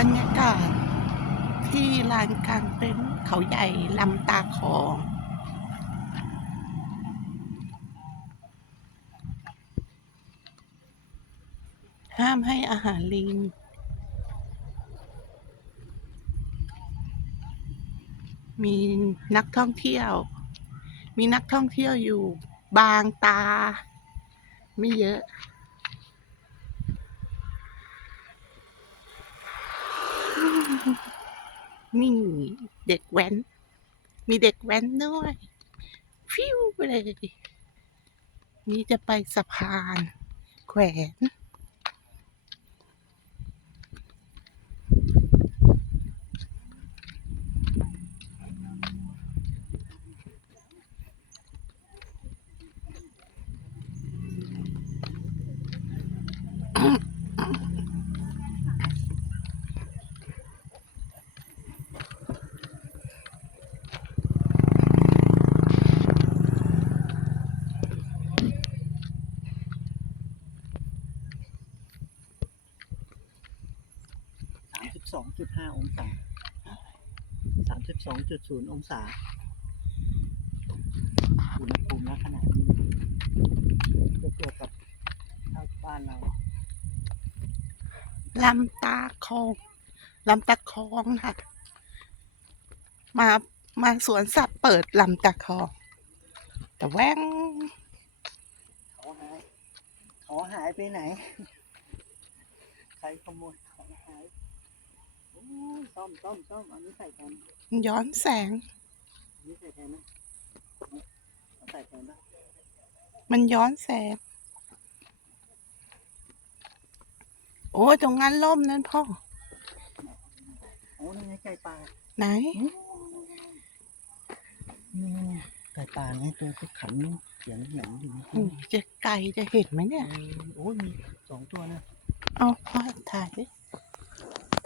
บรรยากาศที่ลานกลางเต็นท์เขาใหญ่ลำตาคองห้ามให้อาหารลิงมีนักท่องเที่ยว มีนักท่องเที่ยวอยู่บางตา ไม่เยอะ นี่เด็กแว้น มีเด็กแว้นด้วย ฟิวเลย นี่จะไปสะพาน แขวน สามสิบสองจุดห้าองศาสามสิบสองจุดศูนย์องศา อุณหภูมิณขณะนี้จะเทียบกับทางบ้านเราลำตาคองลำตาคองค่ะ มา มาสวนสัตว์เปิดลำตาคอง แต่แว้งเขาหายเขาหายไปไหน ใครขโมยของหาย โอ้ยซ่อมซ่อมซ่อมอันนี้ใส่แทนย้อนแสง อันนี้ใส่แทนนะเอาใส่แทนปะมันย้อนแสง โอ้ยตรงนั้นล่มนั่นพ่อ โอ้นี่ไงไก่ป่าไหน นี่ไก่ป่าไงตัวที่ขันเสียงเหี่ยงอยู่นี่โอ้ยจะไกลจะเห็นไหมเนี่ยเออโอ้ยมีสองตัวนะ เอาพ่อถ่ายดิ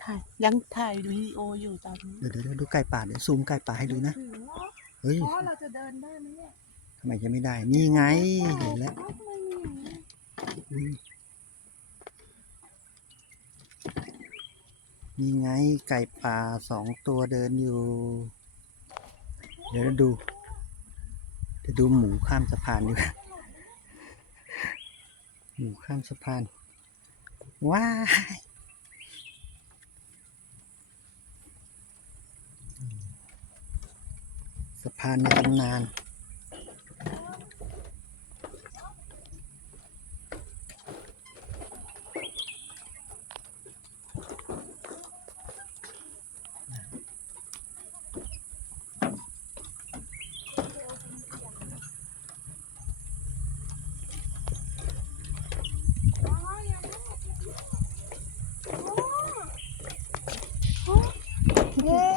ถ่ายยังถ่ายวิดีโออยู่ตอนนี้เดี๋ยวเดี๋ยวเดี๋ยวดูไก่ป่าเดี๋ยวซูมไก่ป่าให้ดูนะ ถึงแล้วเฮ้ยพ่อเราจะเดินได้ไหมเนี่ยทำไมจะไม่ได้ นี่ไงเห็นแล้วเอ้าทำไมมีอย่างนี้อืมนี่ไงไก่ป่าสองตัวเดินอยู่ เดี๋ยวเราดูเดี๋ยวดูหมูข้ามสะพานดีกว่าหมูข้ามสะพาน ว้าย สะพานในตำนานเย้